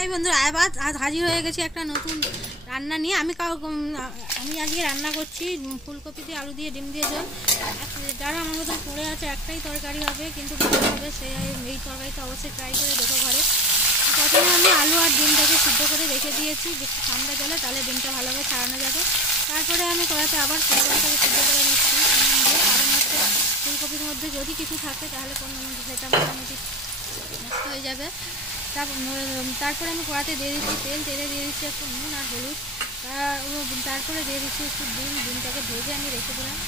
এই বন্ধুরা আজ হাজির হয়ে গেছি একটা নতুন রান্না নিয়ে। আমি আজকে রান্না করছি ফুলকপি দিয়ে আলু দিয়ে ডিম দিয়ে ঝোল। যারা আমার মতন পড়ে আছে একটাই তরকারি হবে কিন্তু ভালো হবে, সেই এই তরকারিটা অবশ্যই ট্রাই করে দেখো ঘরে। প্রথমে আমি আলু আর ডিমটাকে সিদ্ধ করে রেখে দিয়েছি, একটু ঠান্ডা জলে, তাহলে ডিমটা ভালোভাবে ছাড়ানো যাবে। তারপরে আমি কড়াতে আবার ফুলকপিটাকে সিদ্ধ করে নিচ্ছি দিয়ে, কারণ হচ্ছে ফুলকপির মধ্যে যদি কিছু থাকে তাহলে সেটা মোটামুটি নষ্ট হয়ে যাবে। তারপরে আমি কড়াতে দিয়ে দিচ্ছি তেল, তেলে দিয়ে দিচ্ছি একটু নুন আর হলুদ, তারপরে দিয়ে দিচ্ছি একটু ডিমটাকে ভেজে আমি রেখে দিলাম।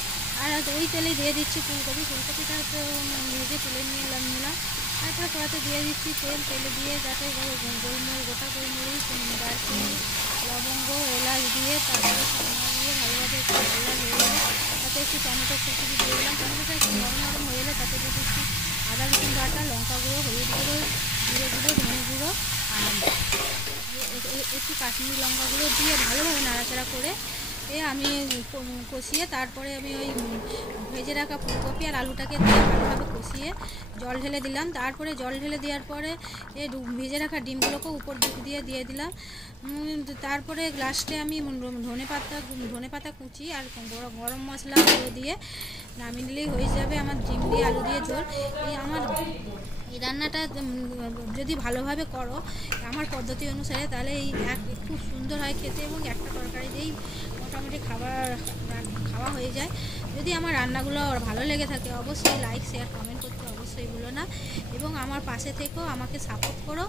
আর ওই তেলেই দিয়ে দিচ্ছি ফুলকপিটা ভেজে তুলে নিলাম। তারপরে কড়াতে দিয়ে দিচ্ছি তেলে দিয়ে যাতে গোটা গোলমরিচ, দারচিনি, লবঙ্গ, এলাচ দিয়ে তারপরে দিয়ে ভালোভাবে একটু লাল হয়ে গেলে তাতে একটু টমেটো কুচি দিয়ে দিলাম। টমেটোটা একটু নরম হয়ে গেলে তাতে দিয়ে দিচ্ছি আদা রসুন বাটা, লঙ্কা গুঁড়ো, হলুদ গুঁড়ো, জিরে গুঁড়ো, ধনে গুঁড়ো আর একটু কাশ্মীরি লঙ্কা গুঁড়ো দিয়ে ভালোভাবে নাড়াচাড়া করে আমি কষিয়ে তারপরে আমি ওই ভেজে রাখা ফুলকপি আর আলুটাকে দিয়ে ভালোভাবে কষিয়ে জল ঢেলে দিলাম। তারপরে জল ঢেলে দেওয়ার পরে ভেজে রাখা ডিমগুলোকে উপর দিক দিয়ে দিলাম। তারপরে লাস্টে আমি ধনে পাতা কুচি আর গরম মশলা দিয়ে নামিয়ে নিলেই হয়ে যাবে আমার ডিম দিয়ে আলু দিয়ে ঝোল। এই রান্নাটা যদি ভালোভাবে করো আমার পদ্ধতি অনুসারে, তাহলে খুব সুন্দর হয় খেতে এবং একটা তরকারি দিয়েই মোটামুটি খাওয়া হয়ে যায়। যদি আমার রান্নাগুলো ভালো লেগে থাকে অবশ্যই লাইক, শেয়ার, কমেন্ট করতে অবশ্যই ভুলো না এবং আমার পাশে থেকেও আমাকে সাপোর্ট করো।